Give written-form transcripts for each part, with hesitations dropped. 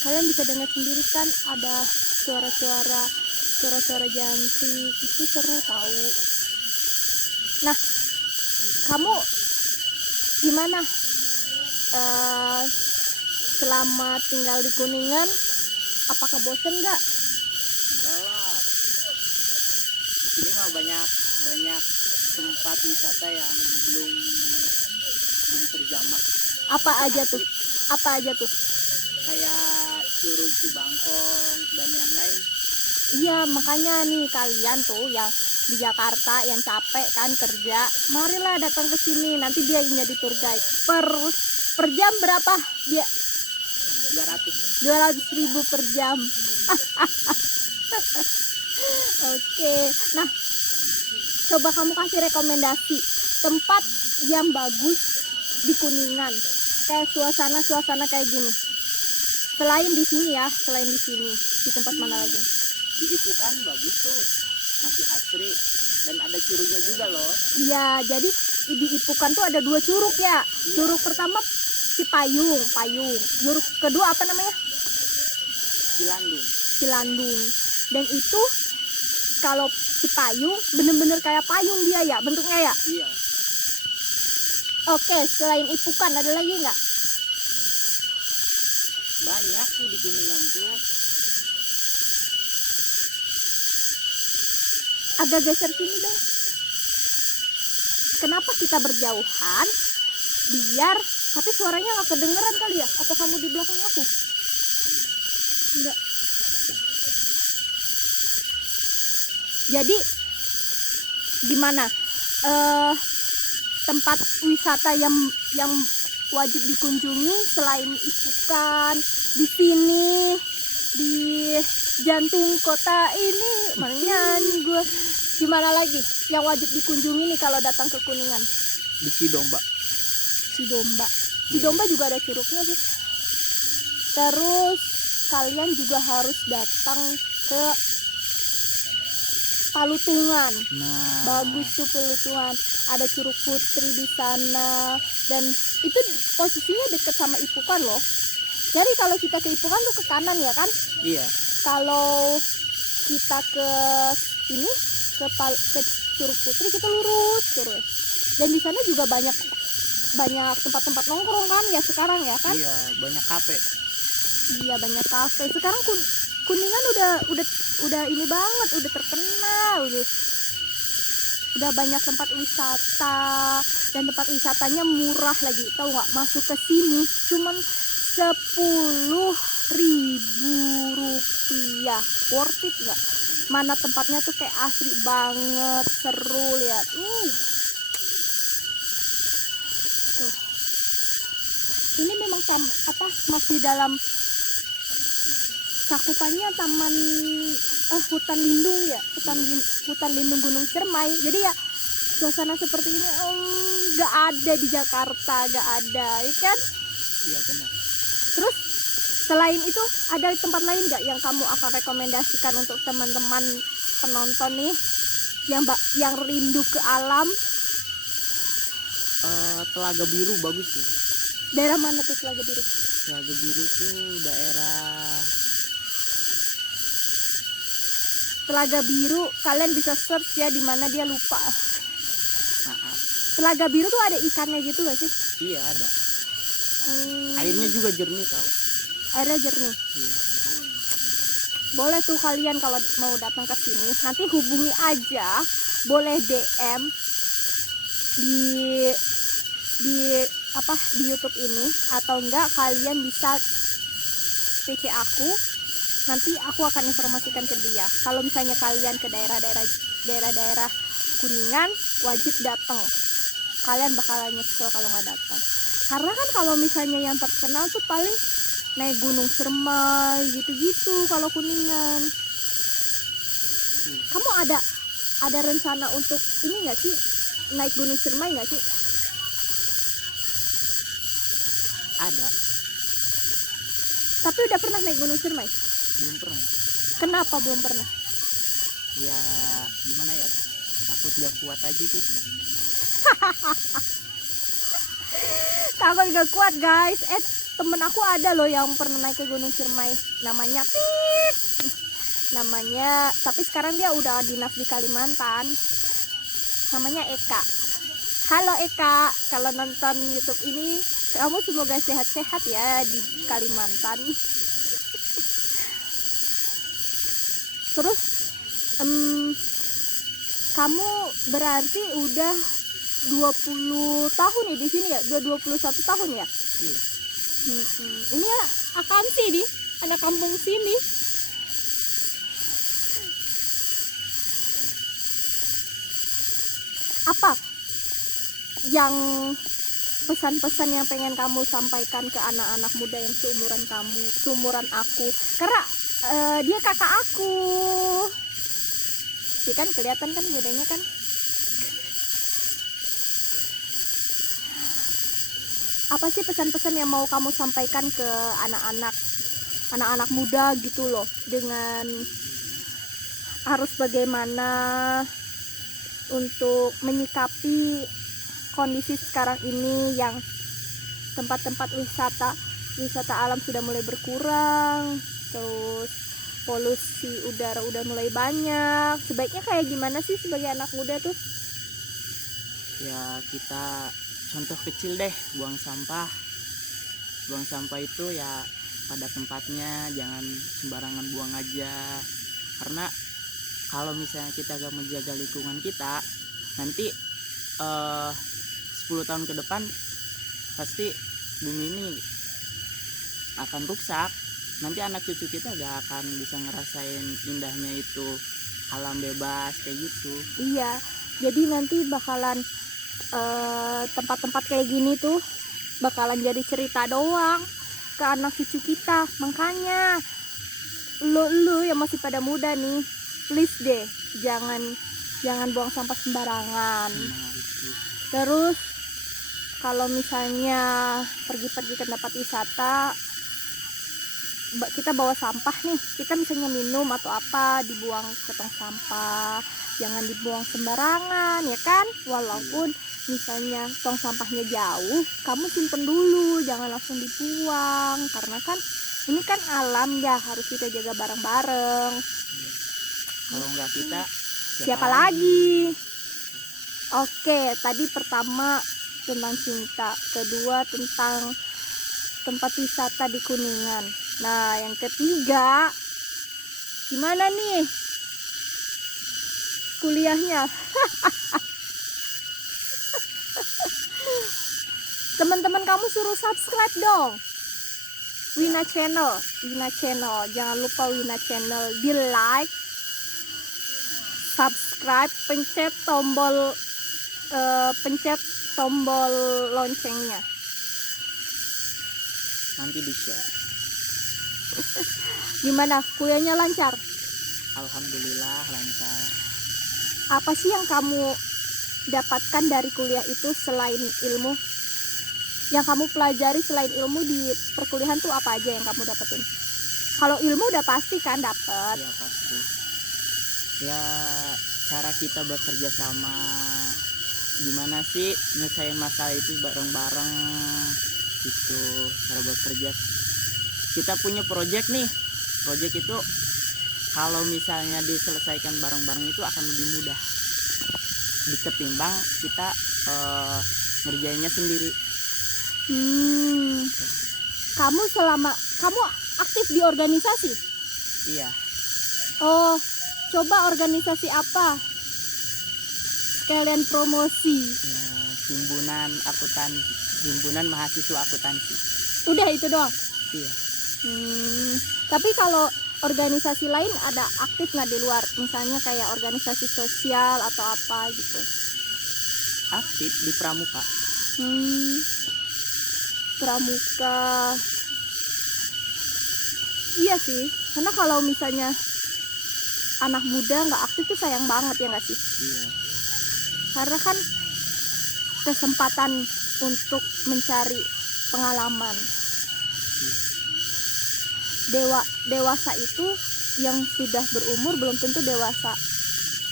kalian bisa dengar sendiri kan, ada suara-suara jantik, itu seru tahu. Nah, kamu gimana selama tinggal di Kuningan? Apakah bosen nggak? Enggak lah, di sini mah banyak tempat wisata yang belum terjamak. Apa aja tuh? Kayak Curug Cibangkong dan yang lain. Iya, makanya nih kalian tuh yang di Jakarta yang capek kan kerja, marilah datang ke sini. Nanti dia yang jadi tour guide. Per jam berapa? Dia 200.000 per jam. Oke. Nah, coba kamu kasih rekomendasi tempat yang bagus di Kuningan. Kayak suasana kayak gini. Selain di sini ya, di tempat mana lagi? Di Ipukan bagus tuh, masih asri dan ada curugnya juga loh. Iya, jadi di Ipukan tuh ada 2 curug ya. Iya. Curug pertama Cipayung. Curug kedua apa namanya? Cilandung. Dan itu kalau Cipayung bener-bener kayak payung dia ya bentuknya ya. Iya. Oke, selain Ipukan ada lagi nggak? Banyak sih di Kuningan tuh. Agak geser sini dong. Kenapa kita berjauhan? Biar, tapi suaranya nggak kedengeran kali ya? Apa kamu di belakang aku? Enggak. Jadi gimana? Tempat wisata yang wajib dikunjungi selain Ipukan, di sini di jantung kota ini, mana nyanyi gue. Gimana lagi yang wajib dikunjungi nih kalau datang ke Kuningan? Di Cidomba juga ada curugnya sih. Terus kalian juga harus datang ke Palutungan. Nah, Bagus tuh Palutungan. Ada Curug Putri di sana, dan itu posisinya deket sama Ipukan loh. Jadi kalau kita ke Ipukan tuh ke kanan ya kan? iya. Kalau kita ke ini ke Curug Putri kita lurus terus. Dan di sana juga banyak tempat-tempat nongkrong kan ya sekarang ya kan? Iya, banyak kafe. Iya, banyak kafe. Sekarang Kuningan udah ini banget, udah terkenal, udah banyak tempat wisata, dan tempat wisatanya murah lagi. Tahu nggak, masuk ke sini cuman 10.000 rupiah. Worth it nggak? Mana tempatnya tuh kayak asri banget, seru, lihat. Tuh. Ini memang masih dalam cakupannya taman hutan lindung ya, hutan lindung Gunung Ciremai. Jadi ya suasana seperti ini nggak ada di Jakarta, nggak ada ya kan? Iya benar. Terus selain itu ada tempat lain nggak yang kamu akan rekomendasikan untuk teman-teman penonton nih yang rindu ke alam? Telaga Biru bagus tuh. Daerah mana tuh Telaga Biru? Telaga Biru tuh daerah Telaga Biru, kalian bisa search ya di mana dia, lupa. maaf. Telaga Biru tuh ada ikannya gitu gak sih? Iya ada. Airnya juga jernih tau. Airnya jernih. Iya. Boleh tuh kalian kalau mau datang ke sini, nanti hubungi aja, boleh DM di YouTube ini, atau enggak kalian bisa PC aku. Nanti aku akan informasikan ke dia. Kalau misalnya kalian ke daerah Kuningan, wajib datang. Kalian bakalan nyesel kalau nggak datang. Karena kan kalau misalnya yang terkenal tuh paling naik Gunung Ciremai gitu-gitu kalau Kuningan. Kamu ada rencana untuk ini nggak sih, naik Gunung Ciremai nggak sih? Ada. Tapi udah pernah naik Gunung Ciremai? Belum pernah. Kenapa belum pernah? Ya gimana ya, takut gak kuat aja gitu. Aku juga kuat guys. Temen aku ada loh yang pernah naik ke Gunung Ciremai, namanya Tit. Namanya, tapi sekarang dia udah dinas di Kalimantan. Namanya Eka. Halo Eka, kalau nonton YouTube ini, kamu semoga sehat-sehat ya di Kalimantan. Terus, kamu berarti udah 20 tahun ya di sini ya? Udah 21 tahun ya? Iya. Ini ya akamsi nih, anak kampung sini. Apa yang pesan-pesan yang pengen kamu sampaikan ke anak-anak muda yang seumuran kamu, seumuran aku? Karena dia kakak aku. Ya kan kelihatan kan bedanya kan? Apa sih pesan-pesan yang mau kamu sampaikan ke anak-anak muda gitu loh, dengan harus bagaimana untuk menyikapi kondisi sekarang ini yang tempat-tempat wisata alam sudah mulai berkurang, terus polusi udara udah mulai banyak. Sebaiknya kayak gimana sih sebagai anak muda tuh? Ya kita contoh kecil deh, buang sampah itu ya pada tempatnya, jangan sembarangan buang aja. Karena kalau misalnya kita gak menjaga lingkungan kita, nanti 10 tahun ke depan pasti bumi ini akan rusak. Nanti anak cucu kita gak akan bisa ngerasain indahnya itu alam bebas kayak gitu. Iya, jadi nanti bakalan tempat-tempat kayak gini tuh bakalan jadi cerita doang ke anak cucu kita. Makanya lu yang masih pada muda nih, please deh jangan buang sampah sembarangan. Terus kalau misalnya pergi-pergi ke tempat wisata, kita bawa sampah nih, kita misalnya minum atau apa, dibuang ke tong sampah, jangan dibuang sembarangan ya kan. Walaupun misalnya tong sampahnya jauh, kamu simpen dulu, jangan langsung dibuang, karena kan ini kan alam ya, harus kita jaga bareng-bareng. Kalau nggak kita, siapa lagi? Oke, tadi pertama tentang cinta, kedua tentang tempat wisata di Kuningan. Nah, yang ketiga, gimana nih kuliahnya? Teman-teman kamu suruh subscribe dong, Wina Channel. Jangan lupa Wina Channel, di like, subscribe, pencet tombol loncengnya. Nanti di share. Gimana kuliahnya, lancar? Alhamdulillah lancar. Apa sih yang kamu dapatkan dari kuliah itu selain ilmu? Yang kamu pelajari selain ilmu di perkuliahan tuh apa aja yang kamu dapetin? Kalau ilmu udah pasti kan dapet. Ya pasti. Ya cara kita bekerja sama, gimana sih nyelesain masalah itu bareng-bareng gitu, cara bekerja. Kita punya project nih, project itu kalau misalnya diselesaikan bareng-bareng itu akan lebih mudah ketimbang kita ngerjainnya sendiri. Kamu aktif di organisasi? Iya. Oh, coba organisasi apa? Sekalian promosi. Ya, himpunan mahasiswa akuntansi. Udah itu doang? Iya. Tapi kalau organisasi lain ada aktif nggak di luar? Misalnya kayak organisasi sosial atau apa gitu? Aktif di Pramuka. Pramuka. Iya sih, karena kalau misalnya anak muda nggak aktif tuh sayang banget ya nggak sih? Iya. Karena kan kesempatan untuk mencari pengalaman. Dewasa itu yang sudah berumur belum tentu dewasa,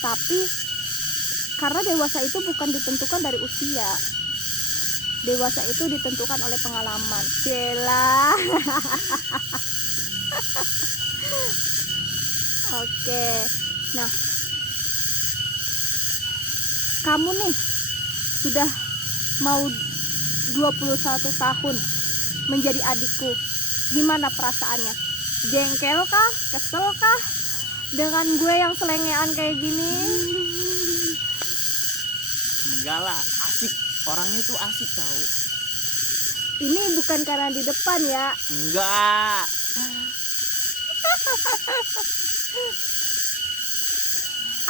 tapi karena dewasa itu bukan ditentukan dari usia, Dewasa itu ditentukan oleh pengalaman. Cela. Oke. Nah, kamu nih sudah mau 21 tahun menjadi adikku. Gimana perasaannya? Jengkel kah? Kesel kah dengan gue yang selengean kayak gini? Enggak lah, asik. Orangnya tuh asik tahu. Ini bukan karena di depan ya. Enggak.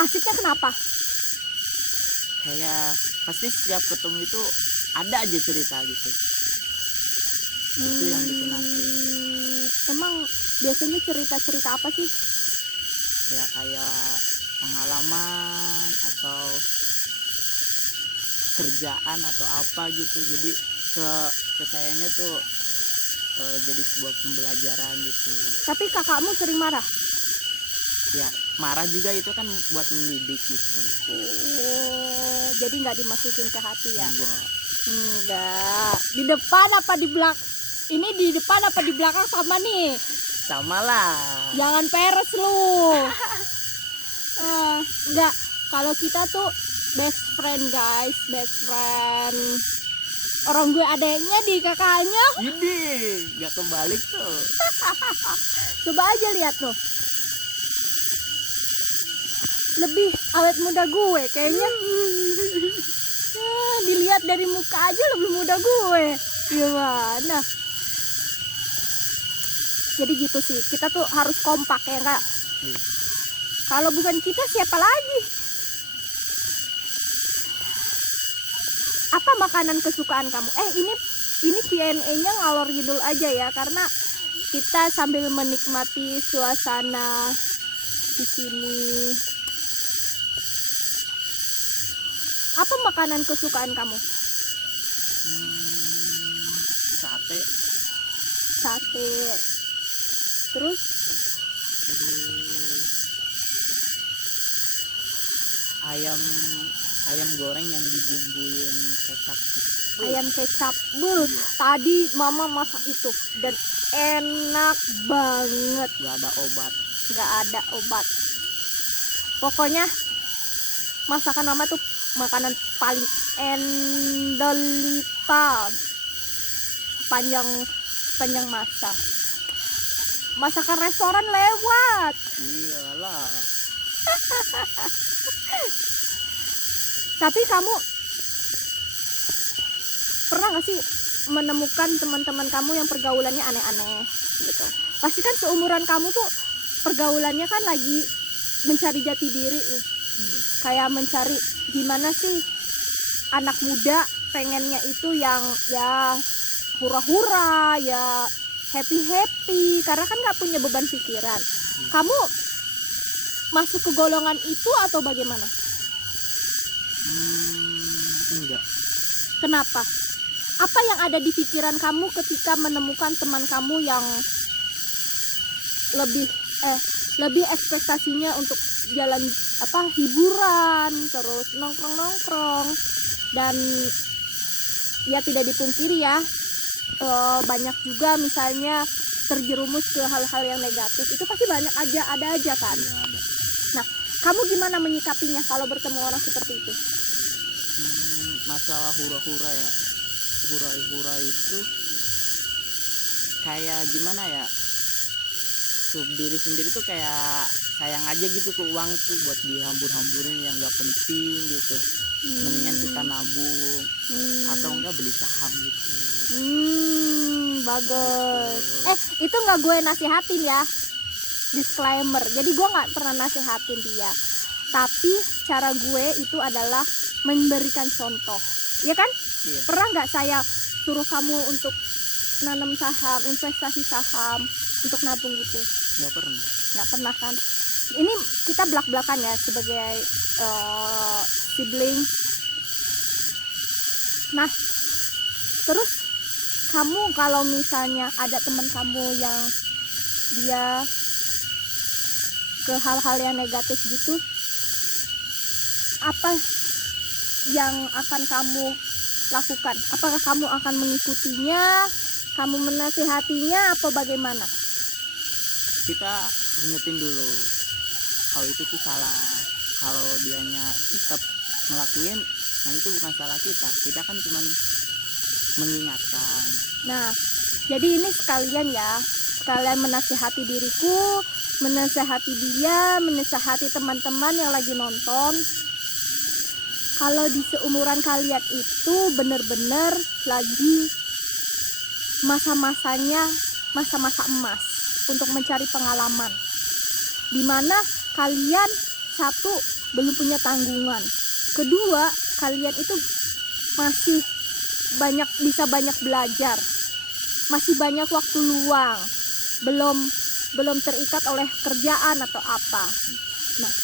Asiknya kenapa? Kayak pasti setiap ketemu itu ada aja cerita gitu. Itu yang bikin asik. Emang biasanya cerita-cerita apa sih? Ya kayak pengalaman atau kerjaan atau apa gitu. Jadi ke sayanya tuh jadi sebuah pembelajaran gitu. Tapi kakakmu sering marah? Ya marah juga itu kan buat mendidik gitu. Oh, jadi nggak dimasukin ke hati ya? Enggak. Enggak. Di depan apa di belakang? Ini di depan apa di belakang sama nih? Sama lah. Jangan peres lu. Enggak. Kalau kita tuh best friend guys, best friend. Orang gue adeknya di kakaknya. Ini nggak kebalik tuh. Coba aja lihat tuh. Lebih awet muda gue kayaknya. Ya, dilihat dari muka aja lebih muda gue. Gimana? Jadi gitu sih. Kita tuh harus kompak ya kak. Kalau bukan kita siapa lagi? Apa makanan kesukaan kamu? Ini Q&A-nya ngalor ngidul aja ya, karena kita sambil menikmati suasana di sini. Apa makanan kesukaan kamu? Sate. Sate. Terus ayam goreng yang dibumbuin kecap tuh. ayam kecap. Tadi mama masak itu dan enak banget. Gak ada obat. Nggak ada obat. Pokoknya masakan mama tuh makanan paling endolita sepanjang masa. Masakan restoran lewat. Iyalah. Tapi kamu pernah gak sih menemukan teman-teman kamu yang pergaulannya aneh-aneh gitu? Pasti kan seumuran kamu tuh pergaulannya kan lagi mencari jati diri nih. Kayak mencari gimana sih anak muda pengennya itu yang ya hura-hura, ya happy-happy, karena kan gak punya beban pikiran. Kamu masuk ke golongan itu atau bagaimana? Enggak. Kenapa? Apa yang ada di pikiran kamu ketika menemukan teman kamu yang lebih ekspektasinya untuk jalan hiburan, terus nongkrong dan ya tidak dipungkiri ya, banyak juga misalnya terjerumus ke hal-hal yang negatif. Itu pasti ada aja kan. Iya, ada. Nah, kamu gimana menyikapinya kalau bertemu orang seperti itu? Masalah hura-hura ya, hura-hura itu kayak gimana ya, ke diri sendiri tuh kayak sayang aja gitu ke uang tuh buat dihambur-hamburin yang nggak penting gitu. Mendingan kita nabung atau enggak beli saham gitu. Bagus. Itu nggak gue nasihatin ya, disclaimer. Jadi gue nggak pernah nasihatin dia, tapi cara gue itu adalah memberikan contoh, ya kan? Iya. Pernah nggak saya suruh kamu untuk nanam saham, investasi saham, untuk nabung gitu? Nggak pernah Kan? Ini kita belak-belakan ya sebagai sibling. Nah, terus kamu kalau misalnya ada teman kamu yang dia ke hal-hal yang negatif gitu, apa yang akan kamu lakukan? Apakah kamu akan mengikutinya, kamu menasihatinya, apa bagaimana? Kita ingetin dulu kalau itu tuh salah. Kalau dianya tetap ngelakuin, yang itu bukan salah kita kan cuman mengingatkan. Nah, jadi ini sekalian menasihati diriku, menasihati dia, menasihati teman-teman yang lagi nonton. Kalau di seumuran kalian itu benar-benar lagi masa-masanya, masa-masa emas untuk mencari pengalaman, dimana kalian satu belum punya tanggungan, kedua kalian itu masih bisa banyak belajar, masih banyak waktu luang, belum terikat oleh kerjaan atau apa. Nah,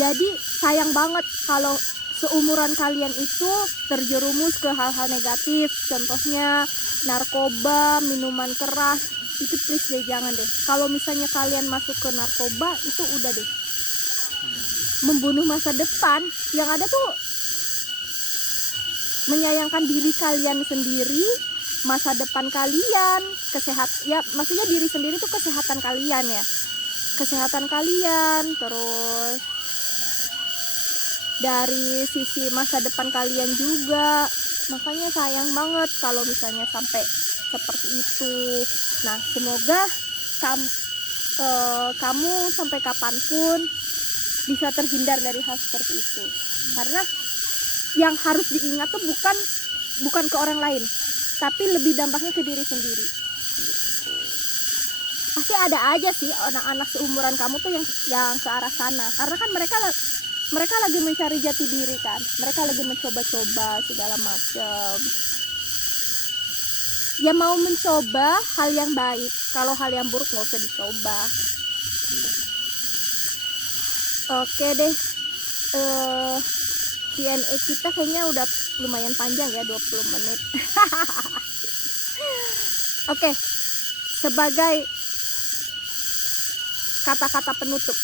jadi sayang banget kalau seumuran kalian itu terjerumus ke hal-hal negatif, contohnya narkoba, minuman keras. Itu please deh, jangan deh. Kalau misalnya kalian masuk ke narkoba, itu udah deh membunuh masa depan. Yang ada tuh menyayangkan diri kalian sendiri, masa depan kalian, maksudnya diri sendiri tuh kesehatan kalian ya, kesehatan kalian, terus dari sisi masa depan kalian juga. Makanya sayang banget kalau misalnya sampai seperti itu. Nah, semoga kamu sampai kapanpun bisa terhindar dari hal seperti itu. Karena yang harus diingat tuh bukan ke orang lain, tapi lebih dampaknya ke diri sendiri. Pasti ada aja sih anak-anak seumuran kamu tuh yang ke arah sana. Karena kan mereka lagi mencari jati diri kan, mereka lagi mencoba-coba segala macam. Ya mau mencoba hal yang baik, kalau hal yang buruk nggak usah dicoba. Oke deh, Q&A kita kayaknya udah lumayan panjang ya, 20 menit. Oke, sebagai kata-kata penutup,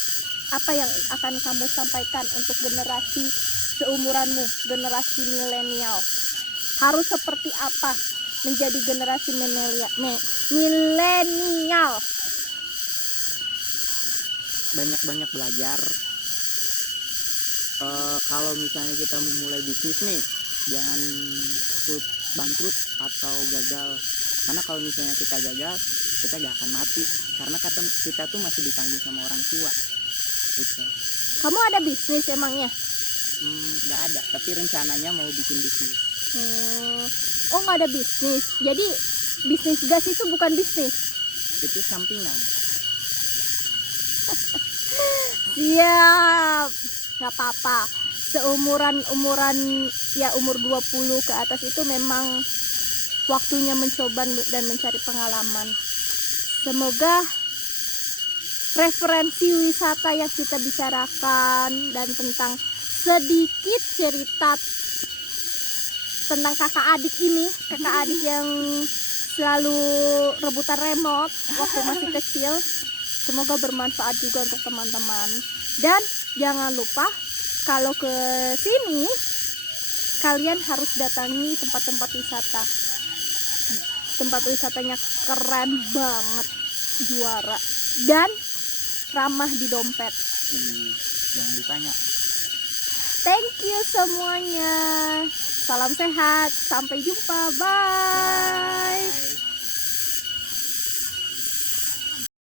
apa yang akan kamu sampaikan untuk generasi seumuranmu, generasi milenial? Harus seperti apa menjadi generasi milenial? Banyak-banyak belajar. Kalau misalnya kita memulai bisnis nih, jangan takut bangkrut atau gagal. Karena kalau misalnya kita gagal, kita gak akan mati. Karena kita tuh masih ditanggung sama orang tua gitu. Kamu ada bisnis emangnya? Gak ada, tapi rencananya mau bikin bisnis. Oh, gak ada bisnis. Jadi bisnis gas itu bukan bisnis? Itu sampingan. Siap, gak apa-apa. Seumuran ya umur 20 ke atas itu memang waktunya mencoba dan mencari pengalaman. Semoga referensi wisata yang kita bicarakan dan tentang sedikit cerita tentang kakak adik yang selalu rebutan remote waktu masih kecil, semoga bermanfaat juga untuk teman-teman. Dan jangan lupa kalau ke sini kalian harus datangi tempat-tempat wisata. Tempat wisatanya keren banget, juara, dan ramah di dompet. Jangan ditanya. Thank you semuanya. Salam sehat, sampai jumpa, bye. Bye.